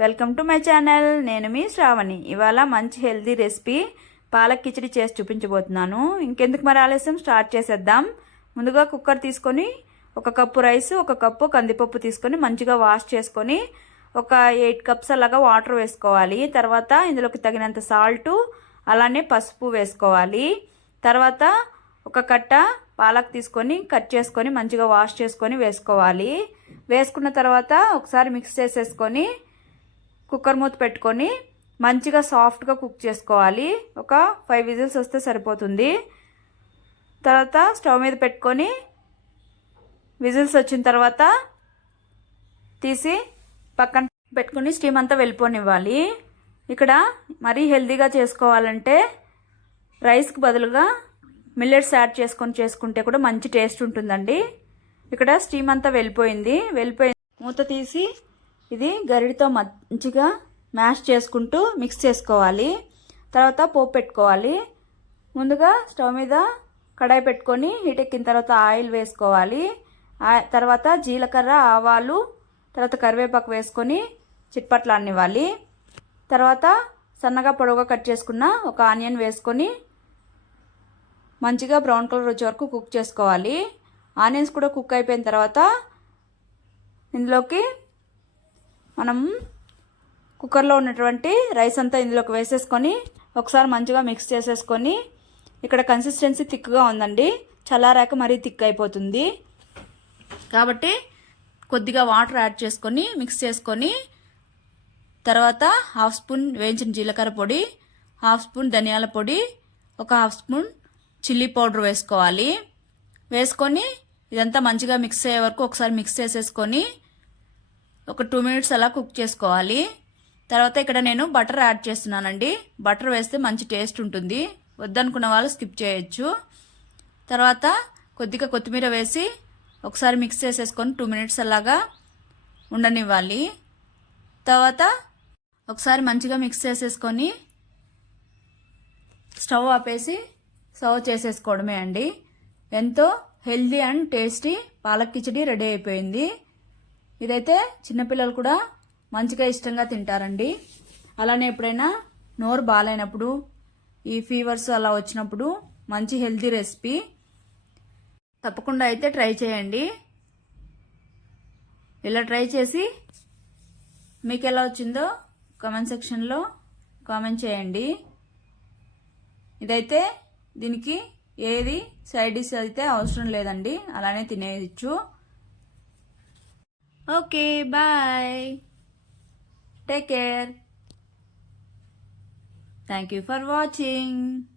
Welcome to my channel. నేను మీ శ్రావణి. ఇవాళ మంచి హెల్దీ రెసిపీ పాలక్ కిచడి చేసి చూపించబోతున్నాను. ఇంకెందుకు మరి ఆలస్యం? స్టార్ట్ చేసేద్దాం. ముందుగా కుక్కర్ తీసుకొని ఒక కప్పు రైస్ ఒక కప్పు కందిపప్పు తీసుకొని మంచిగా వాష్ చేసుకొని ఒక ఎయిట్ కప్స్ అలాగా వాటర్ వేసుకోవాలి. తర్వాత ఇందులోకి తగినంత సాల్టు అలానే పసుపు వేసుకోవాలి. తర్వాత ఒక కట్ట పాలక్ తీసుకొని కట్ చేసుకొని మంచిగా వాష్ చేసుకొని వేసుకోవాలి. వేసుకున్న తర్వాత ఒకసారి మిక్స్ చేసేసుకొని కుక్కర్ మూత పెట్టుకొని మంచిగా సాఫ్ట్గా కుక్ చేసుకోవాలి. ఒక ఫైవ్ విజిల్స్ వస్తే సరిపోతుంది. తర్వాత స్టవ్ మీద పెట్టుకొని విజిల్స్ వచ్చిన తర్వాత తీసి పక్కన పెట్టుకొని స్టీమ్ అంతా వెళ్ళిపోనివ్వాలి. ఇక్కడ మరీ హెల్తీగా చేసుకోవాలంటే రైస్కి బదులుగా మిల్లెట్స్ యాడ్ చేసుకొని చేసుకుంటే కూడా మంచి టేస్ట్ ఉంటుందండి. ఇక్కడ స్టీమ్ అంతా వెళ్ళిపోయింది. వెళ్ళిపోయి మూత తీసి ఇది గరిడితో మంచిగా మ్యాష్ చేసుకుంటూ మిక్స్ చేసుకోవాలి. తర్వాత పోపు పెట్టుకోవాలి. ముందుగా స్టవ్ మీద కడాయి పెట్టుకొని హీట్ ఎక్కిన తర్వాత ఆయిల్ వేసుకోవాలి. తర్వాత జీలకర్ర ఆవాలు తర్వాత కరివేపాకు వేసుకొని చిట్పట్లు అన్నివ్వాలి తర్వాత సన్నగా పొడవుగా కట్ చేసుకున్న ఒక ఆనియన్ వేసుకొని మంచిగా బ్రౌన్ కలర్ వచ్చే వరకు కుక్ చేసుకోవాలి. ఆనియన్స్ కూడా కుక్ అయిపోయిన తర్వాత ఇందులోకి మనం కుక్కర్లో ఉన్నటువంటి రైస్ అంతా ఇందులోకి వేసేసుకొని ఒకసారి మంచిగా మిక్స్ చేసేసుకొని ఇక్కడ కన్సిస్టెన్సీ థిక్గా ఉందండి. చల్లారాక మరీ థిక్ అయిపోతుంది. కాబట్టి కొద్దిగా వాటర్ యాడ్ చేసుకొని మిక్స్ చేసుకొని తర్వాత హాఫ్ స్పూన్ వేయించిన జీలకర్ర పొడి హాఫ్ స్పూన్ ధనియాల పొడి ఒక హాఫ్ స్పూన్ చిల్లీ పౌడర్ వేసుకోవాలి. వేసుకొని ఇదంతా మంచిగా మిక్స్ అయ్యే వరకు ఒకసారి మిక్స్ చేసేసుకొని ఒక టూ మినిట్స్ అలా కుక్ చేసుకోవాలి. తర్వాత ఇక్కడ నేను బటర్ యాడ్ చేస్తున్నానండి. బటర్ వేస్తే మంచి టేస్ట్ ఉంటుంది. వద్దనుకున్న వాళ్ళు స్కిప్ చేయొచ్చు. తర్వాత కొద్దిగా కొత్తిమీర వేసి ఒకసారి మిక్స్ చేసేసుకొని టూ మినిట్స్ అలాగా ఉండనివ్వాలి. తర్వాత ఒకసారి మంచిగా మిక్స్ చేసేసుకొని స్టవ్ ఆపేసి సర్వ్ చేసేసుకోవడమే అండి. ఎంతో healthy and tasty palak khichdi ready అయిపోయింది. ఇదైతే చిన్నపిల్లలు కూడా మంచిగా ఇష్టంగా తింటారండి. అలానే ఎప్పుడైనా నోరు బాగాలేనప్పుడు ఈ ఫీవర్స్ అలా వచ్చినప్పుడు మంచి హెల్తీ రెసిపీ తప్పకుండా అయితే ట్రై చేయండి. ఇలా ట్రై చేసి మీకు ఎలా వచ్చిందో కామెంట్ సెక్షన్లో కామెంట్ చేయండి. ఇదైతే దీనికి ఏది సైడ్ డిష్ అయితే అవసరం లేదండి. అలానే తినేయచ్చు. Okay, bye. Take care. Thank you for watching.